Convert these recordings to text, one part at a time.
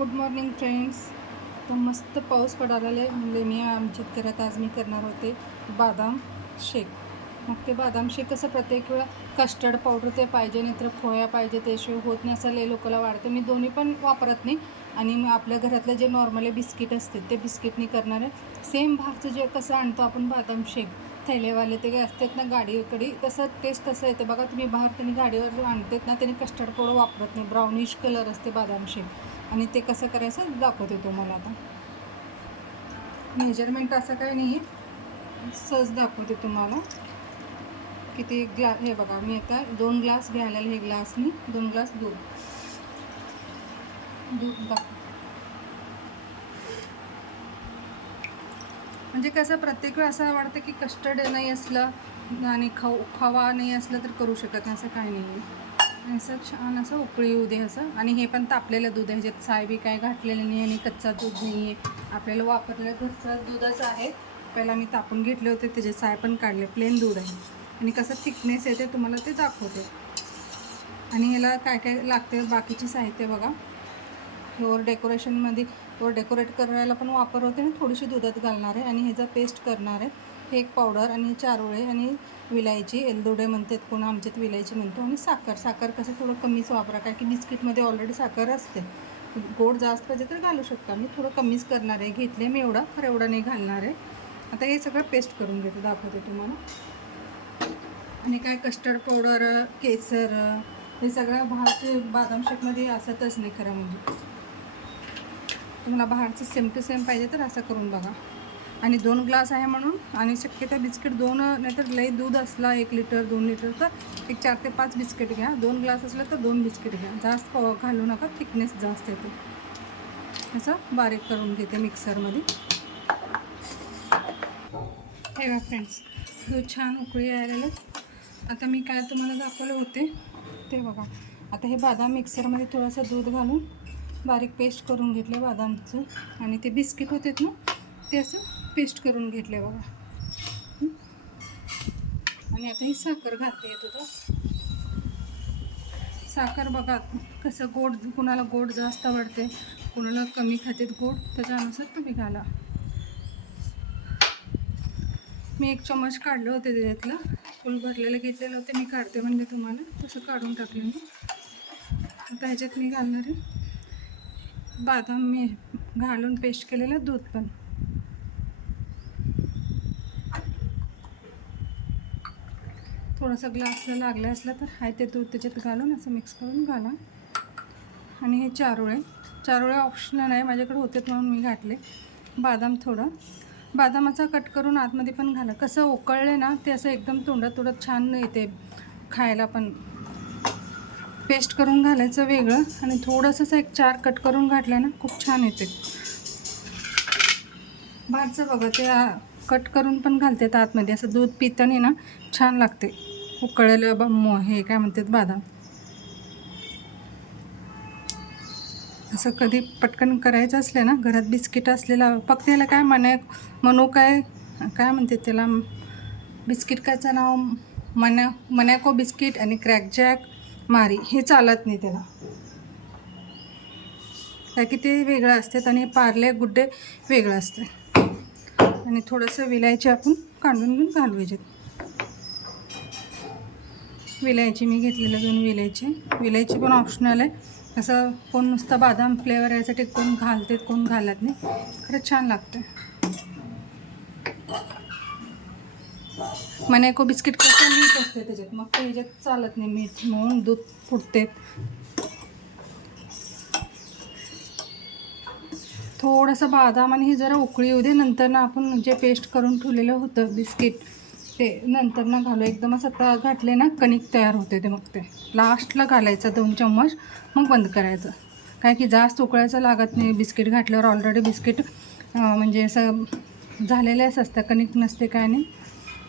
Good morning friends. तो मस्त पाऊस पडायला लागले म्हणजे मी आमच्या घरात आज मी करणार होते बदाम शेक. मग ते बदाम शेक कसं प्रत्येक वेळा कस्टर्ड पावडर ते पाहिजे, नाहीतर खोया पाहिजे, त्याशिवाय होत नाही असं लय लोकांना वाटतं. मी दोन्ही पण वापरत नाही आणि मी आपल्या घरातलं जे नॉर्मली बिस्किट असते ते बिस्किटनी करणार आहे. सेम बाहेरचं जे कसं आणतो आपण बदाम शेक थैलेवाले ते असतात ना गाडीकडे, तसं टेस्ट कसं येते बघा. तुम्ही बाहेर त्यांनी गाडीवर आणतात ना, त्यांनी कस्टर्ड पावडर वापरत नाही, ब्राउनिश कलर असते बदाम शेक. आणि ते कसं करायचं दाखवते तुम्हाला. आता मेजरमेंट असं काही नाही आहे, सहज दाखवते तुम्हाला. किती हे बघा, मी आता 2 ग्लास घ्यायला, हे ग्लासनी 2 ग्लास दूध दाखव. म्हणजे कसं प्रत्येक वेळ असं वाटतं की कस्टर्ड नाही असलं आणि खवा नाही असलं तर करू शकत नाही, असं काही नाही आहे. असं छान असं उकळी येऊ दे असं. आणि हे पण तापलेलं दूध आहे, ह्याच्यात साय बी काय घातलेलं नाही आणि कच्चा दूध नाही आहे, आपल्याला वापरलेलं घरचं दूधच आहे. पहिला मी तापून घेतले होते, त्याचे साय पण काढले, प्लेन दूध आहे. आणि कसं थिकनेस येते तुम्हाला ते दाखवते. आणि ह्याला काय काय लागते बाकीची साहित्य बघा. वर डेकोरेशनमध्ये वर डेकोरेट करायला पण वापर होते आणि थोडीशी दुधात घालणार आहे. आणि ह्याचा पेस्ट करणार आहे. हे एक पावडर आणि 4 वेळे आणि विलायची, एलदोडे म्हणतात कोण, आमच्यात विलायची म्हणतो. आणि साखर कसं थोडं कमीच वापरा, काय की बिस्किटमध्ये ऑलरेडी साखर असते. गोड जास्त पाहिजे तर घालू शकता, मी थोडं कमीच करणार आहे. घेतले मी एवढा, खरं एवढा नाही घालणार आहे. आता हे सगळं पेस्ट करून घेते, दाखवते तुम्हाला. आणि काय कस्टर्ड पावडर, केसर, हे सगळं बाहेरचे बदाम शेकमध्ये असतच नाही खरं. म्हणजे तुम्हाला बाहेरचं सेम टू सेम पाहिजे तर असं करून बघा. आणि 2 ग्लास आहे म्हणून, आणि शक्यतो बिस्किट 2, नाहीतर लई दूध असला 1 लिटर 2 लिटर तर 1 4 ते 5 बिस्किट घ्या. 2 ग्लास असलं तर 2 बिस्किट घ्या, जास्त घालू नका, थिकनेस जास्त येते. असं बारीक करून घेते मिक्सरमध्ये. हे बघा फ्रेंड्स, दूध छान उकळी यायला. आता मी काय तुम्हाला दाखवले होते ते बघा. आता हे बदाम मिक्सरमध्ये थोडंसं दूध घालून बारीक पेस्ट करून घेतले बदामचं. आणि ते बिस्किट होते ना, ते असं पेस्ट करून घेतले बघा. आणि आता ही साखर घालते येत होतं. साखर बघा कसं गोड, कुणाला गोड जास्त आवडते, कुणाला कमी खातात गोड, त्याच्यानुसार तुम्ही घाला. मी 1 चम्मच काढलं होते त्याच्यातलं, फुल भरलेलं घेतलेलं होते. मी काढते म्हणजे तुम्हाला, तसं काढून टाकले मी. आता ह्याच्यात मी घालणार आहे बदाम मी घालून पेस्ट केलेलं दूध पण. थोडंसं ग्लासला लागलं असलं तर हाय ते दूध त्याच्यात घालून असं मिक्स करून घाला. आणि हे 4 वेळे ऑप्शनल आहे, माझ्याकडे होते म्हणून मी घातले. बदाम बदामाचा कट करून आतमध्ये पण घाला. कसं उकळले ना ते असं एकदम तोंडात छान येते खायला पण. पेस्ट करून घालायचं वेगळं, आणि थोडंसं एक 4 कट करून घातलं ना खूप छान येते. बाहेरचं बघा ते कट करून पण घालतात आतमध्ये, असं दूध पिताना ना छान लागते उकळलेलं हे काय म्हणतात बदाम. असं कधी पटकन करायचं असलं ना, घरात बिस्किट असलेला, फक्त याला काय म्हणू काय म्हणतात त्याला, बिस्किट कायचं नाव, मन्याको बिस्किट आणि क्रॅकजॅक, मारी, हे चालत नाही त्याला, काय की ते वेगळं असतात. आणि पार्ले गुड्डे वेगळं असते. आणि थोडंसं विलायची आपण काढून घेऊन घालू याच्यात. विलायची मी घेतलेलं 2 विलायची पण ऑप्शनल आहे. असं कोण नुसतं बदाम फ्लेवर यासाठी कोण घालते, कोण घालत नाही, खरंच छान लागतं. मन्याको बिस्किट कसं मीठ असते त्याच्यात, मग ते ह्याच्यात चालत नाही, मीठ म्हणून दूध फुटते. थोडंसं बदाम आणि हे जरा उकळी येऊ दे, नंतर ना आपण जे पेस्ट करून ठेवलेलं होतं बिस्किट ते नंतर ना घालू. एकदम असं घातले ना कणिक तयार होते ते, मग ते लास्टला घालायचं 2 चम्मच, मग बंद करायचं. काय की जास्त उकळायचं लागत नाही, बिस्किट घातल्यावर ऑलरेडी बिस्किट म्हणजे असं झालेलेच असतं, कणिक नसते काय नाही,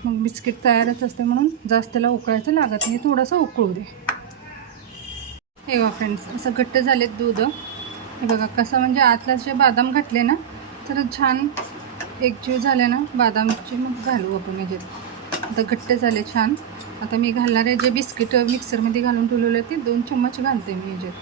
मग बिस्किट तयारच असते, म्हणून जास्त त्याला उकळायचं लागत नाही, थोडंसं उकळू दे. हे बघा फ्रेंड्स, असं घट्ट झालेत दूध. हे बघा कसं, म्हणजे आतला जे बदाम घातले ना तर छान एकजीव झाले ना बदामचे, मग घालू आपण याच्यात. आता घट्ट झाले छान. आता मी घालणार आहे जे बिस्किट मिक्सरमध्ये घालून ठेवलेले ते 2 चम्मच घालते मी याच्यात.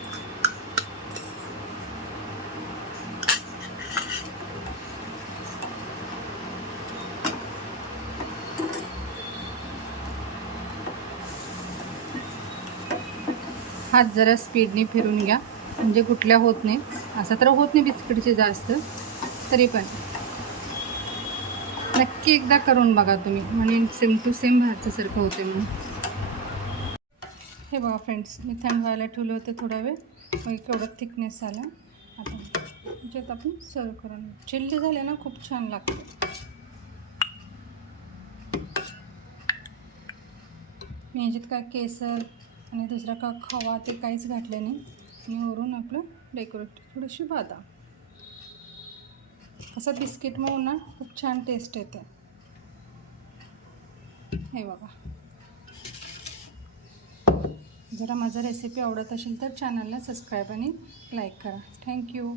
हात जरा स्पीडने फिरून घ्या, म्हणजे कुठल्या होत नाही. असं तर होत नाही बिस्किटचे जास्त, तरी पण नक्की एकदा करून बघा तुम्ही, म्हणजे सेम टू सेम भाजच्यासारखं होते म्हणून. हे बघा फ्रेंड्स, मी थंड व्हायला ठेवले होते थोडा वेळ, मग केवढा थिकनेस आला. आता ज्यात आपण सर्व करून चिल्ड झाले ना, खूप छान लागते. मी ह्याच्यात काय केसर आणि दुसरा का खवा ते काहीच घातलं नाही, आणि वरून आपलं डेकोरेट थोडीशी बदाम. असं बिस्किट मग ना खूप छान टेस्ट येते. हे बघा, जरा माझा रेसिपी आवडत असेल तर चॅनलला सबस्क्राईब आणि लाईक करा. थँक्यू.